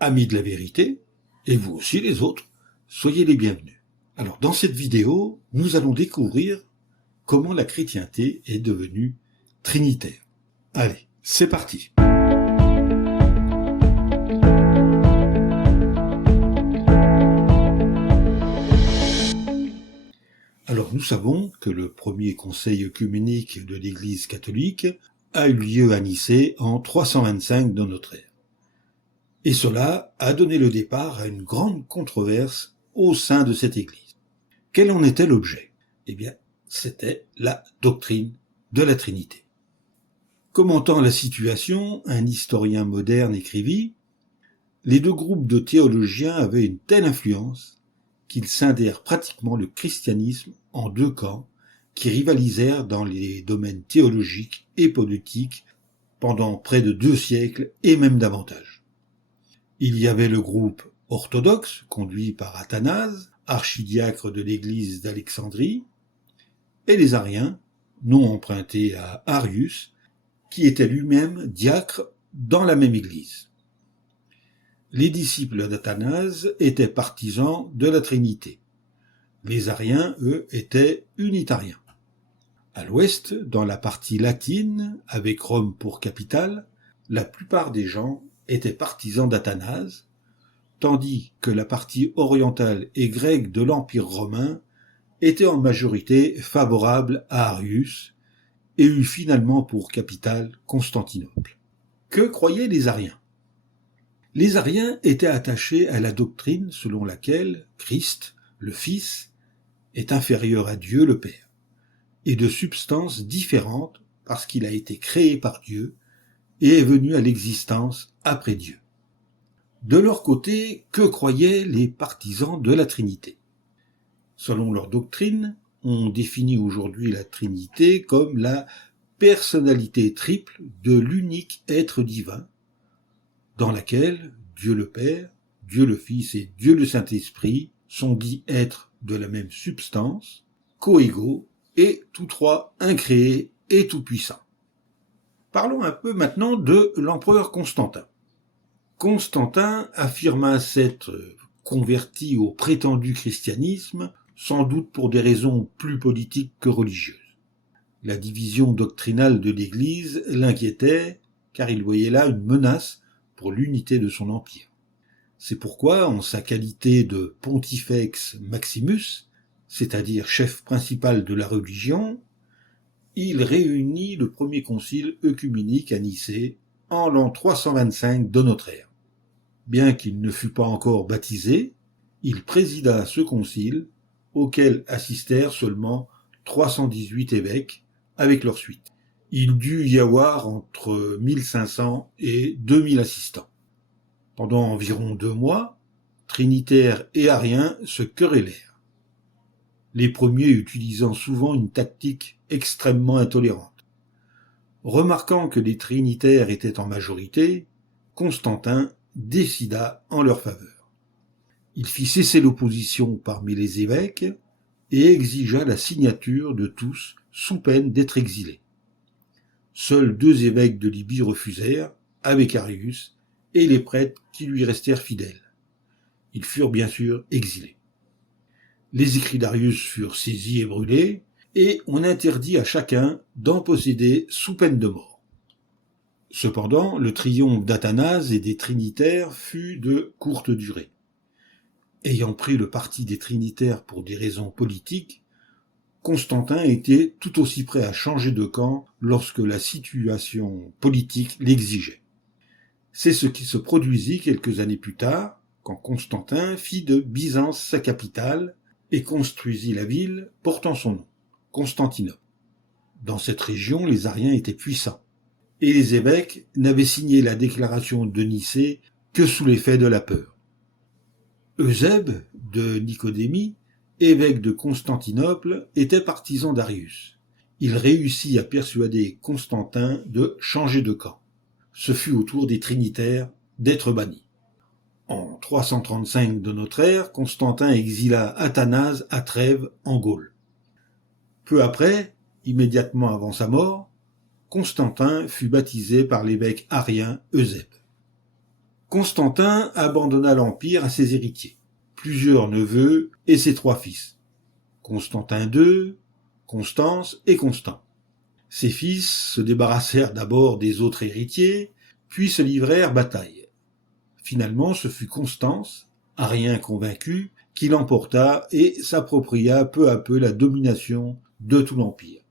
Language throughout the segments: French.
amis de la vérité, et vous aussi les autres, soyez les bienvenus. Alors dans cette vidéo, nous allons découvrir comment la chrétienté est devenue trinitaire. Allez, c'est parti. Alors nous savons que le premier conseil œcuménique de l'Église catholique a eu lieu à Nicée en 325 de notre ère. Et cela a donné le départ à une grande controverse au sein de cette Église. Quel en était l'objet ? Eh bien, c'était la doctrine de la Trinité. Commentant la situation, un historien moderne écrivit « Les deux groupes de théologiens avaient une telle influence qu'ils scindèrent pratiquement le christianisme en deux camps qui rivalisèrent dans les domaines théologiques et politiques pendant près de 2 siècles et même davantage. Il y avait le groupe orthodoxe, conduit par Athanase, archidiacre de l'église d'Alexandrie, et les ariens, nom emprunté à Arius, qui était lui-même diacre dans la même église. Les disciples d'Athanase étaient partisans de la Trinité. Les ariens, eux, étaient unitariens. À l'ouest, dans la partie latine, avec Rome pour capitale, la plupart des gens étaient partisans d'Athanase, tandis que la partie orientale et grecque de l'Empire romain était en majorité favorable à Arius et eut finalement pour capitale Constantinople. Que croyaient les ariens ? Les ariens étaient attachés à la doctrine selon laquelle Christ, le Fils, est inférieur à Dieu le Père, et de substance différente parce qu'il a été créé par Dieu et est venu à l'existence après Dieu. De leur côté, que croyaient les partisans de la Trinité ? Selon leur doctrine, on définit aujourd'hui la Trinité comme la personnalité triple de l'unique être divin, dans laquelle Dieu le Père, Dieu le Fils et Dieu le Saint-Esprit sont dits êtres de la même substance, coégaux et tous trois incréés et tout-puissants. Parlons un peu maintenant de l'empereur Constantin. Constantin affirma s'être converti au prétendu christianisme, sans doute pour des raisons plus politiques que religieuses. La division doctrinale de l'Église l'inquiétait, car il voyait là une menace pour l'unité de son empire. C'est pourquoi, en sa qualité de Pontifex Maximus, c'est-à-dire chef principal de la religion, il réunit le premier concile œcuménique à Nicée en l'an 325 de notre ère. Bien qu'il ne fût pas encore baptisé, il présida ce concile auquel assistèrent seulement 318 évêques avec leur suite. Il dut y avoir entre 1500 et 2000 assistants. Pendant environ 2 mois, trinitaires et ariens se querellèrent, les premiers utilisant souvent une tactique extrêmement intolérante. Remarquant que les trinitaires étaient en majorité, Constantin décida en leur faveur. Il fit cesser l'opposition parmi les évêques et exigea la signature de tous sous peine d'être exilés. Seuls 2 évêques de Libye refusèrent, avec Arius, et les prêtres qui lui restèrent fidèles. Ils furent bien sûr exilés. Les écrits d'Arius furent saisis et brûlés, et on interdit à chacun d'en posséder sous peine de mort. Cependant, le triomphe d'Athanase et des trinitaires fut de courte durée. Ayant pris le parti des trinitaires pour des raisons politiques, Constantin était tout aussi prêt à changer de camp lorsque la situation politique l'exigeait. C'est ce qui se produisit quelques années plus tard, quand Constantin fit de Byzance sa capitale et construisit la ville portant son nom, Constantinople. Dans cette région, les ariens étaient puissants, et les évêques n'avaient signé la déclaration de Nicée que sous l'effet de la peur. Eusèbe de Nicodémie, évêque de Constantinople, était partisan d'Arius. Il réussit à persuader Constantin de changer de camp. Ce fut au tour des trinitaires d'être bannis. En 335 de notre ère, Constantin exila Athanase à Trèves, en Gaule. Peu après, immédiatement avant sa mort, Constantin fut baptisé par l'évêque arien Eusèbe. Constantin abandonna l'empire à ses héritiers, plusieurs neveux et ses 3 fils, Constantin II, Constance et Constant. Ses fils se débarrassèrent d'abord des autres héritiers, puis se livrèrent bataille. Finalement, ce fut Constance, arien convaincu, qui l'emporta et s'appropria peu à peu la domination de tout l'empire,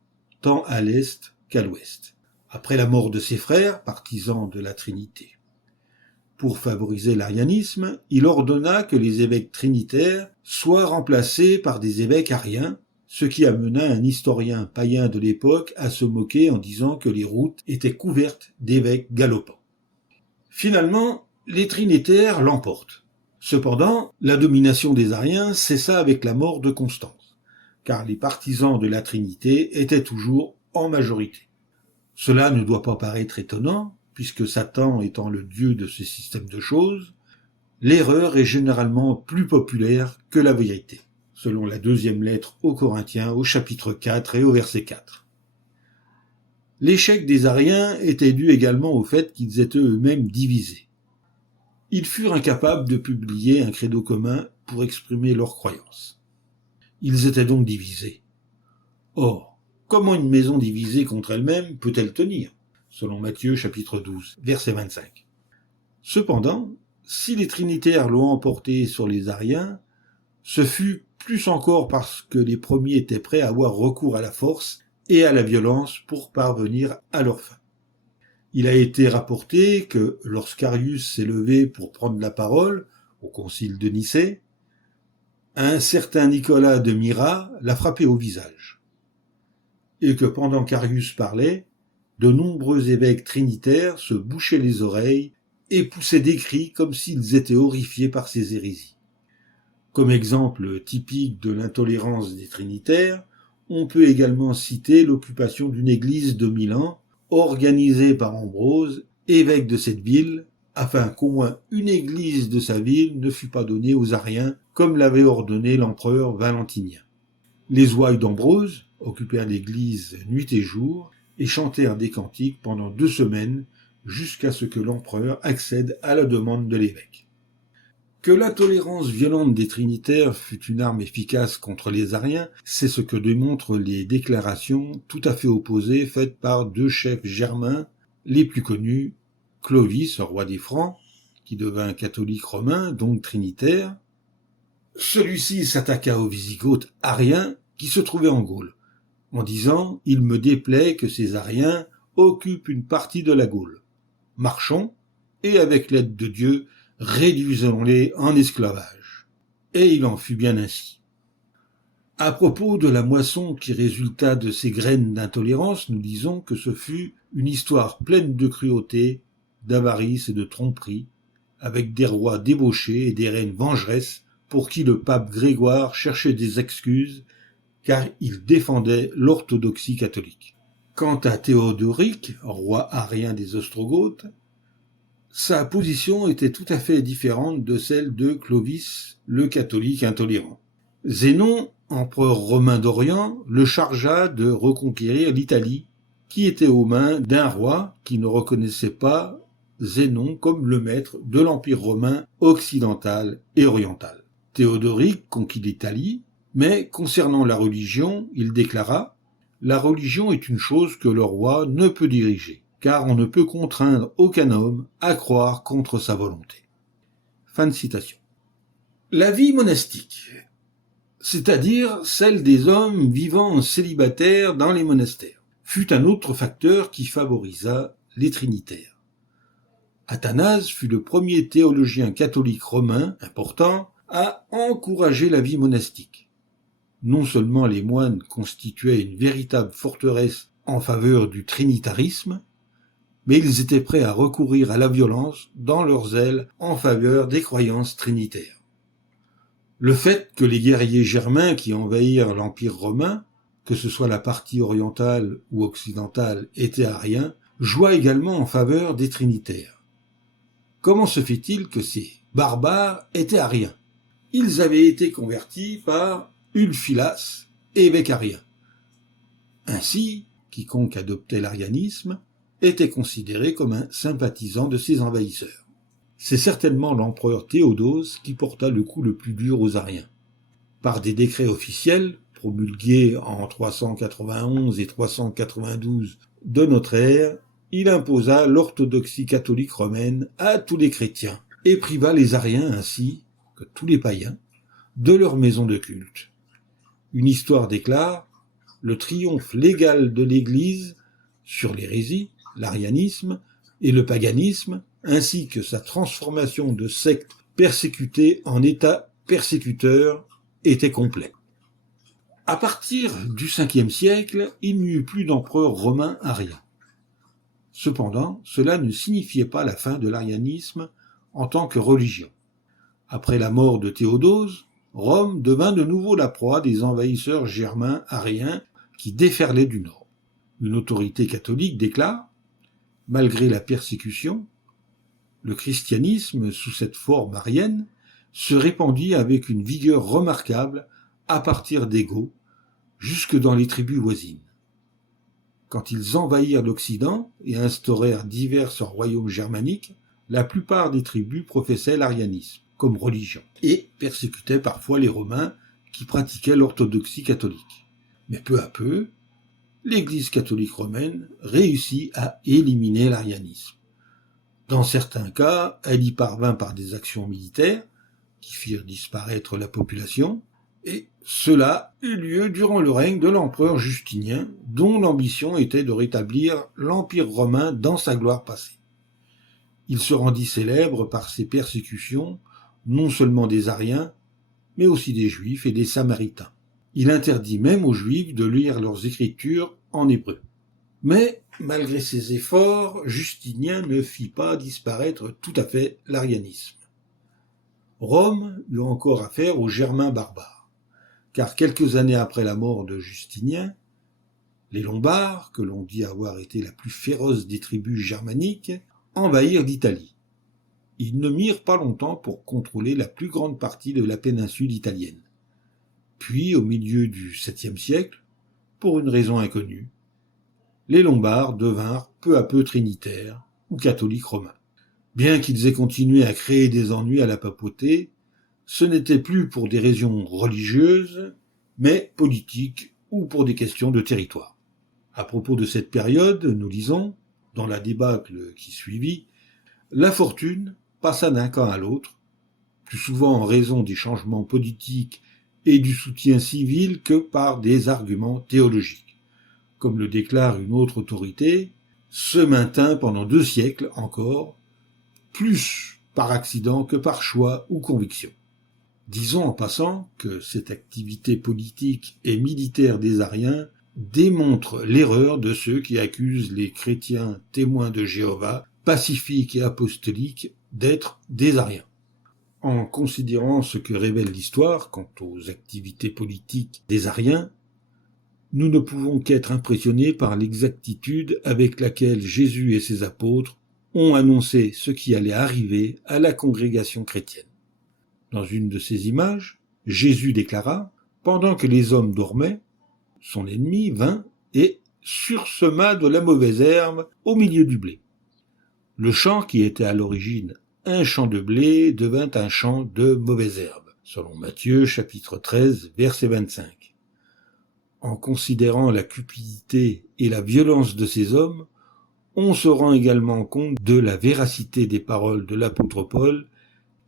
tant à l'est qu'à l'ouest, après la mort de ses frères, partisans de la Trinité. Pour favoriser l'arianisme, il ordonna que les évêques trinitaires soient remplacés par des évêques ariens, ce qui amena un historien païen de l'époque à se moquer en disant que les routes étaient couvertes d'évêques galopants. Finalement, les trinitaires l'emportent. Cependant, la domination des ariens cessa avec la mort de Constance, car les partisans de la Trinité étaient toujours en majorité. Cela ne doit pas paraître étonnant, puisque Satan étant le dieu de ce système de choses, l'erreur est généralement plus populaire que la vérité, selon la 2e lettre aux Corinthiens au chapitre 4 et au verset 4. L'échec des Ariens était dû également au fait qu'ils étaient eux-mêmes divisés. Ils furent incapables de publier un credo commun pour exprimer leurs croyances. Ils étaient donc divisés. Or, comment une maison divisée contre elle-même peut-elle tenir ? Selon Matthieu chapitre 12, verset 25. Cependant, si les trinitaires l'ont emporté sur les ariens, ce fut plus encore parce que les premiers étaient prêts à avoir recours à la force et à la violence pour parvenir à leur fin. Il a été rapporté que lorsqu'Arius s'est levé pour prendre la parole au concile de Nicée, un certain Nicolas de Myra l'a frappé au visage, et que pendant qu'Arius parlait, de nombreux évêques trinitaires se bouchaient les oreilles et poussaient des cris comme s'ils étaient horrifiés par ces hérésies. Comme exemple typique de l'intolérance des trinitaires, on peut également citer l'occupation d'une église de Milan, organisée par Ambrose, évêque de cette ville, afin qu'au moins une église de sa ville ne fût pas donnée aux ariens, comme l'avait ordonné l'empereur Valentinien. Les ouailles d'Ambrose occupèrent l'église nuit et jour, et chantèrent des cantiques pendant 2 semaines jusqu'à ce que l'empereur accède à la demande de l'évêque. Que l'intolérance violente des trinitaires fut une arme efficace contre les ariens, c'est ce que démontrent les déclarations tout à fait opposées faites par 2 chefs germains, les plus connus, Clovis, roi des Francs, qui devint catholique romain, donc trinitaire. Celui-ci s'attaqua aux Wisigoths ariens qui se trouvaient en Gaule, en disant « Il me déplaît que ces Ariens occupent une partie de la Gaule. Marchons, et avec l'aide de Dieu, réduisons-les en esclavage. » Et il en fut bien ainsi. À propos de la moisson qui résulta de ces graines d'intolérance, nous disons que ce fut une histoire pleine de cruauté, d'avarice et de tromperie, avec des rois débauchés et des reines vengeresses pour qui le pape Grégoire cherchait des excuses car il défendait l'orthodoxie catholique. Quant à Théodoric, roi arien des Ostrogoths, sa position était tout à fait différente de celle de Clovis, le catholique intolérant. Zénon, empereur romain d'Orient, le chargea de reconquérir l'Italie, qui était aux mains d'un roi qui ne reconnaissait pas Zénon comme le maître de l'empire romain occidental et oriental. Théodoric conquit l'Italie, mais concernant la religion, il déclara « La religion est une chose que le roi ne peut diriger, car on ne peut contraindre aucun homme à croire contre sa volonté. » Fin de citation. La vie monastique, c'est-à-dire celle des hommes vivant célibataires dans les monastères, fut un autre facteur qui favorisa les trinitaires. Athanase fut le premier théologien catholique romain important à encourager la vie monastique. Non seulement les moines constituaient une véritable forteresse en faveur du trinitarisme, mais ils étaient prêts à recourir à la violence dans leur zèle en faveur des croyances trinitaires. Le fait que les guerriers germains qui envahirent l'Empire romain, que ce soit la partie orientale ou occidentale, étaient ariens, joua également en faveur des trinitaires. Comment se fait-il que ces barbares étaient ariens ? Ils avaient été convertis par Ulfilas, évêque arien. Ainsi, quiconque adoptait l'arianisme était considéré comme un sympathisant de ses envahisseurs. c'est certainement l'empereur Théodose qui porta le coup le plus dur aux Ariens. Par des décrets officiels, promulgués en 391 et 392 de notre ère, il imposa l'orthodoxie catholique romaine à tous les chrétiens et priva les Ariens ainsi que tous les païens de leur maison de culte. Une histoire déclare le triomphe légal de l'Église sur l'hérésie, l'arianisme et le paganisme, ainsi que sa transformation de secte persécutée en État persécuteur, était complet. À partir du Ve siècle, il n'y eut plus d'empereur romain arien. Cependant, cela ne signifiait pas la fin de l'arianisme en tant que religion. Après la mort de Théodose, Rome devint de nouveau la proie des envahisseurs germains ariens qui déferlaient du nord. Une autorité catholique déclare, malgré la persécution, le christianisme sous cette forme arienne se répandit avec une vigueur remarquable à partir d'Ego, jusque dans les tribus voisines. Quand ils envahirent l'Occident et instaurèrent divers royaumes germaniques, la plupart des tribus professaient l'arianisme comme religion et persécutaient parfois les Romains qui pratiquaient l'orthodoxie catholique. Mais peu à peu, l'Église catholique romaine réussit à éliminer l'arianisme. Dans certains cas, elle y parvint par des actions militaires qui firent disparaître la population, et cela eut lieu durant le règne de l'empereur Justinien, dont l'ambition était de rétablir l'Empire romain dans sa gloire passée. Il se rendit célèbre par ses persécutions, non seulement des Ariens, mais aussi des Juifs et des Samaritains. Il interdit même aux Juifs de lire leurs écritures en hébreu. Mais, malgré ses efforts, Justinien ne fit pas disparaître tout à fait l'arianisme. Rome eut encore affaire aux Germains barbares, car quelques années après la mort de Justinien, les Lombards, que l'on dit avoir été la plus féroce des tribus germaniques, envahirent l'Italie. Ils ne mirent pas longtemps pour contrôler la plus grande partie de la péninsule italienne. Puis, au milieu du 7e siècle, pour une raison inconnue, les Lombards devinrent peu à peu trinitaires ou catholiques romains. Bien qu'ils aient continué à créer des ennuis à la papauté, ce n'était plus pour des raisons religieuses, mais politiques ou pour des questions de territoire. À propos de cette période, nous lisons, dans la débâcle qui suivit, la fortune passa d'un camp à l'autre, plus souvent en raison des changements politiques et du soutien civil que par des arguments théologiques. Comme le déclare une autre autorité, se maintint pendant 2 siècles encore, plus par accident que par choix ou conviction. Disons en passant que cette activité politique et militaire des Ariens démontre l'erreur de ceux qui accusent les chrétiens témoins de Jéhovah, pacifiques et apostoliques, d'être des Ariens. En considérant ce que révèle l'histoire quant aux activités politiques des Ariens, nous ne pouvons qu'être impressionnés par l'exactitude avec laquelle Jésus et ses apôtres ont annoncé ce qui allait arriver à la congrégation chrétienne. Dans une de ces images, Jésus déclara « Pendant que les hommes dormaient, son ennemi vint et sursema de la mauvaise herbe au milieu du blé. Le champ qui était à l'origine un champ de blé devint un champ de mauvaise herbe, selon Matthieu chapitre 13, verset 25. En considérant la cupidité et la violence de ces hommes, on se rend également compte de la véracité des paroles de l'apôtre Paul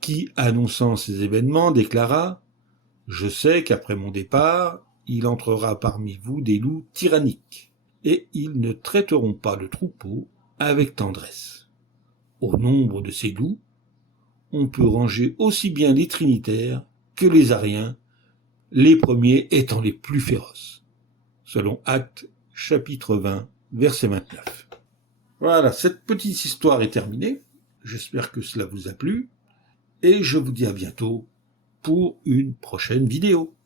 qui, annonçant ces événements, déclara « Je sais qu'après mon départ, il entrera parmi vous des loups tyranniques, et ils ne traiteront pas le troupeau avec tendresse. » Au nombre de ces loups, on peut ranger aussi bien les trinitaires que les ariens, les premiers étant les plus féroces. Selon Actes, chapitre 20, verset 29. Voilà, cette petite histoire est terminée. J'espère que cela vous a plu. Et je vous dis à bientôt pour une prochaine vidéo.